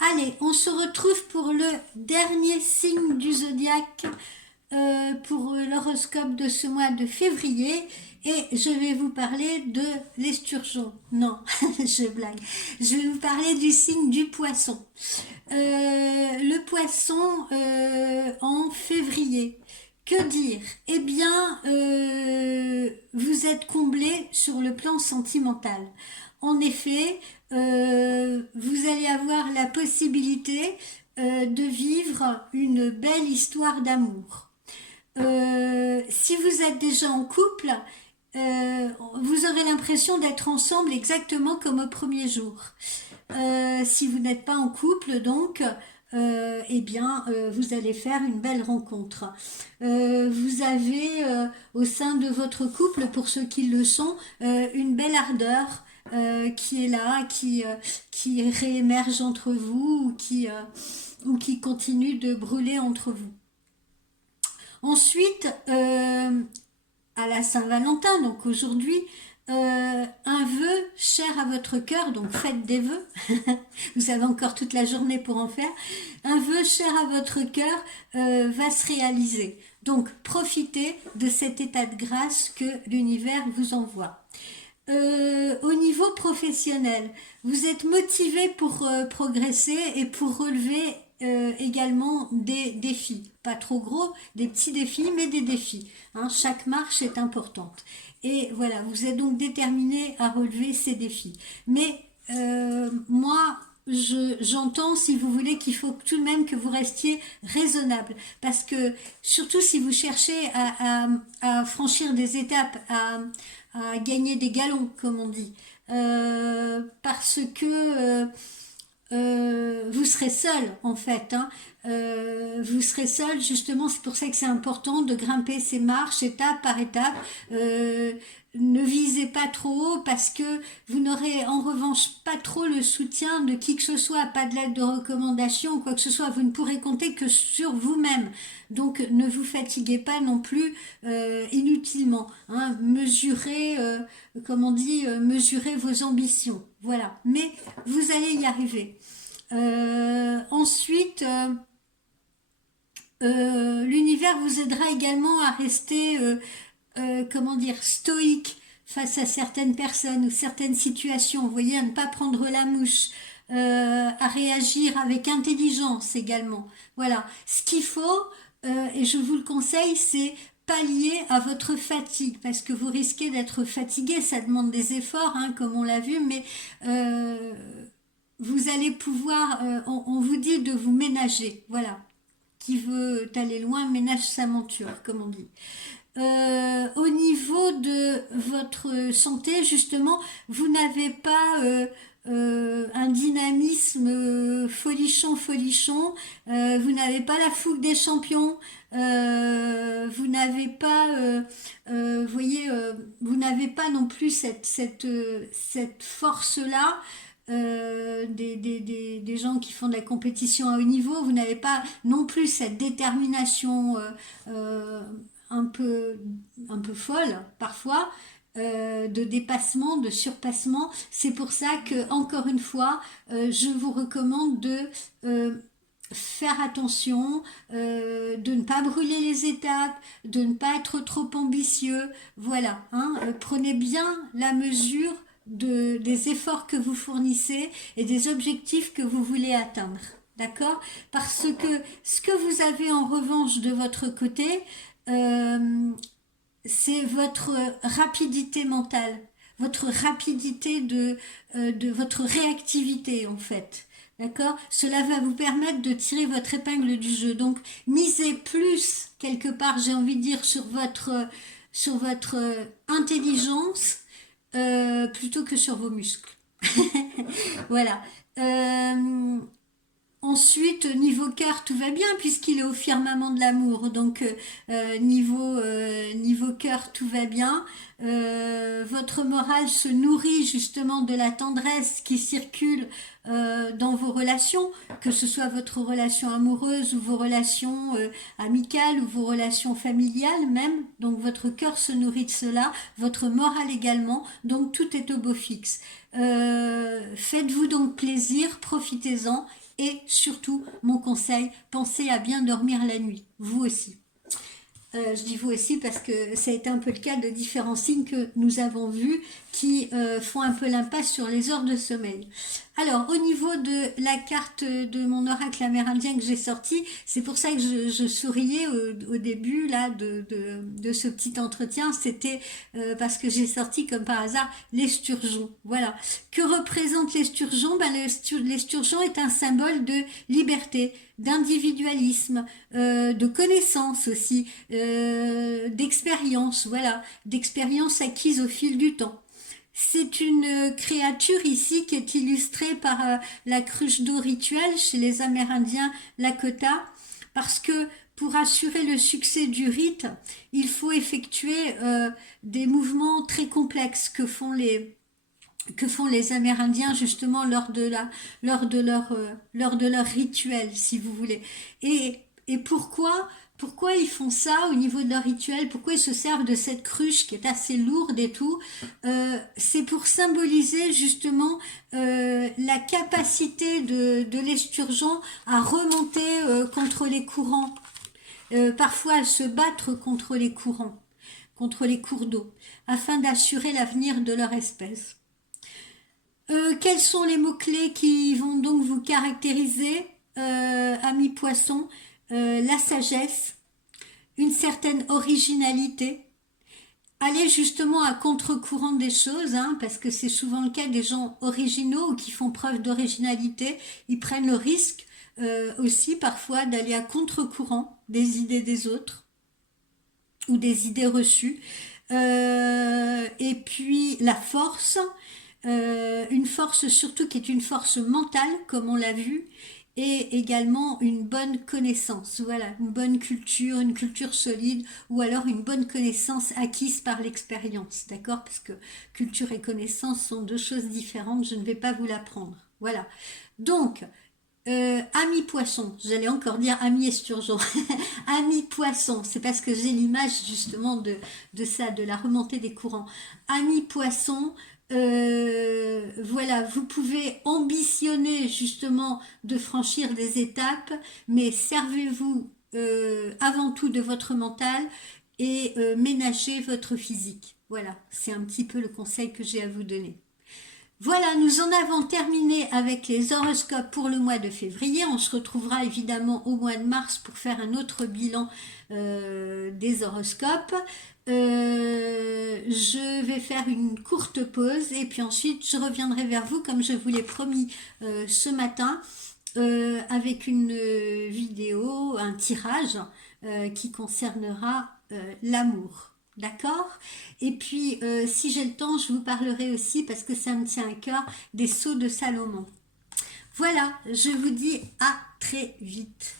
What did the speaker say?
Allez, on se retrouve pour le dernier signe du zodiaque pour l'horoscope de ce mois de février et je vais vous parler de l'esturgeon. Non, je blague. Je vais vous parler du signe du poisson. Le poisson en février. Que dire? Eh bien, vous êtes comblé sur le plan sentimental. En effet, vous allez avoir la possibilité de vivre une belle histoire d'amour. Si vous êtes déjà en couple, vous aurez l'impression d'être ensemble exactement comme au premier jour. Si vous n'êtes pas en couple, donc, eh bien, vous allez faire une belle rencontre. Vous avez au sein de votre couple, pour ceux qui le sont, une belle ardeur qui est là, qui réémerge entre vous ou qui continue de brûler entre vous. Ensuite, à la Saint-Valentin, donc aujourd'hui, un vœu cher à votre cœur, donc faites des vœux, vous avez encore toute la journée pour en faire, un vœu cher à votre cœur va se réaliser. Donc profitez de cet état de grâce que l'univers vous envoie. Au niveau professionnel, vous êtes motivé pour progresser et pour relever également des défis. Pas trop gros, des petits défis, mais des défis. Hein, chaque marche est importante. Et voilà, vous êtes donc déterminé à relever ces défis. Mais moi, j'entends, si vous voulez, qu'il faut tout de même que vous restiez raisonnable. Parce que, surtout si vous cherchez à franchir des étapes, à gagner des galons, comme on dit. Parce que vous serez seul, en fait. Hein. Vous serez seul, justement, c'est pour ça que c'est important de grimper ces marches étape par étape. Ne visez pas trop haut parce que vous n'aurez en revanche pas trop le soutien de qui que ce soit, pas de lettre de recommandation ou quoi que ce soit. Vous ne pourrez compter que sur vous-même. Donc ne vous fatiguez pas non plus inutilement. Hein. Mesurez, comme on dit, mesurez vos ambitions. Voilà. Mais vous allez y arriver. Ensuite, l'univers vous aidera également à rester, comment dire, stoïque face à certaines personnes ou certaines situations. Vous voyez, à ne pas prendre la mouche, à réagir avec intelligence également. Voilà. Ce qu'il faut, et je vous le conseille, c'est pallier à votre fatigue parce que vous risquez d'être fatigué, ça demande des efforts, hein, comme on l'a vu, mais vous allez pouvoir, on vous dit de vous ménager, voilà. Qui veut aller loin ménage sa monture, comme on dit. Au niveau de votre santé, justement, vous n'avez pas un dynamisme folichon, vous n'avez pas la fougue des champions, vous n'avez pas, vous voyez, vous n'avez pas non plus cette force-là. Des gens qui font de la compétition à haut niveau, vous n'avez pas non plus cette détermination euh, un peu, un peu folle parfois, de dépassement, de surpassement. C'est pour ça que, encore une fois, je vous recommande de faire attention, de ne pas brûler les étapes, de ne pas être trop ambitieux. Voilà, hein, prenez bien la mesure des efforts que vous fournissez et des objectifs que vous voulez atteindre. D'accord? Parce que ce que vous avez en revanche de votre côté, euh, c'est votre rapidité mentale, votre rapidité de votre réactivité en fait. D'accord? Cela va vous permettre de tirer votre épingle du jeu. Donc, misez plus, quelque part, j'ai envie de dire, sur votre intelligence plutôt que sur vos muscles. Voilà. Ensuite, niveau cœur, tout va bien puisqu'il est au firmament de l'amour. Donc, niveau cœur, tout va bien. Votre morale se nourrit justement de la tendresse qui circule dans vos relations, que ce soit votre relation amoureuse ou vos relations amicales ou vos relations familiales même. Donc, votre cœur se nourrit de cela, votre morale également. Donc, tout est au beau fixe. Faites-vous donc plaisir, profitez-en Et surtout, mon conseil, pensez à bien dormir la nuit, vous aussi. Je dis vous aussi parce que ça a été un peu le cas de différents signes que nous avons vus qui font un peu l'impasse sur les heures de sommeil. Alors, au niveau de la carte de mon oracle amérindien que j'ai sorti, c'est pour ça que je souriais au début là de ce petit entretien. C'était parce que j'ai sorti comme par hasard l'esturgeon. Voilà. Que représente l'esturgeon? Ben, l'esturgeon est un symbole de liberté, d'individualisme, de connaissance aussi, d'expérience, voilà, d'expérience acquise au fil du temps. C'est une créature ici qui est illustrée par la cruche d'eau rituelle chez les Amérindiens Lakota, parce que pour assurer le succès du rite, il faut effectuer des mouvements très complexes que font les Amérindiens justement lors de leur rituel, si vous voulez. Et pourquoi ils font ça au niveau de leur rituel? Pourquoi ils se servent de cette cruche qui est assez lourde et tout? C'est pour symboliser justement la capacité de l'esturgeon à remonter contre les courants, parfois à se battre contre les courants, contre les cours d'eau, afin d'assurer l'avenir de leur espèce. Quels sont les mots-clés qui vont donc vous caractériser, amis poissons? La sagesse, une certaine originalité, aller justement à contre-courant des choses, hein, parce que c'est souvent le cas des gens originaux ou qui font preuve d'originalité. Ils prennent le risque aussi parfois d'aller à contre-courant des idées des autres ou des idées reçues. Et puis la force, une force surtout qui est une force mentale, comme on l'a vu, et également une bonne connaissance, voilà, une bonne culture, une culture solide, ou alors une bonne connaissance acquise par l'expérience, d'accord? Parce que culture et connaissance sont deux choses différentes, je ne vais pas vous l'apprendre. Voilà. Donc, ami poisson, j'allais encore dire ami esturgeon, ami poisson, c'est parce que j'ai l'image justement de ça, de la remontée des courants. Ami poisson, voilà, vous pouvez ambitionner justement de franchir des étapes, mais servez-vous avant tout de votre mental et ménagez votre physique. Voilà, c'est un petit peu le conseil que j'ai à vous donner. Voilà, nous en avons terminé avec les horoscopes pour le mois de février. On se retrouvera évidemment au mois de mars pour faire un autre bilan des horoscopes. Je vais faire une courte pause et puis ensuite je reviendrai vers vous comme je vous l'ai promis ce matin avec une vidéo, un tirage qui concernera l'amour. D'accord? Et puis, si j'ai le temps, je vous parlerai aussi, parce que ça me tient à cœur, des sceaux de Salomon. Voilà, je vous dis à très vite.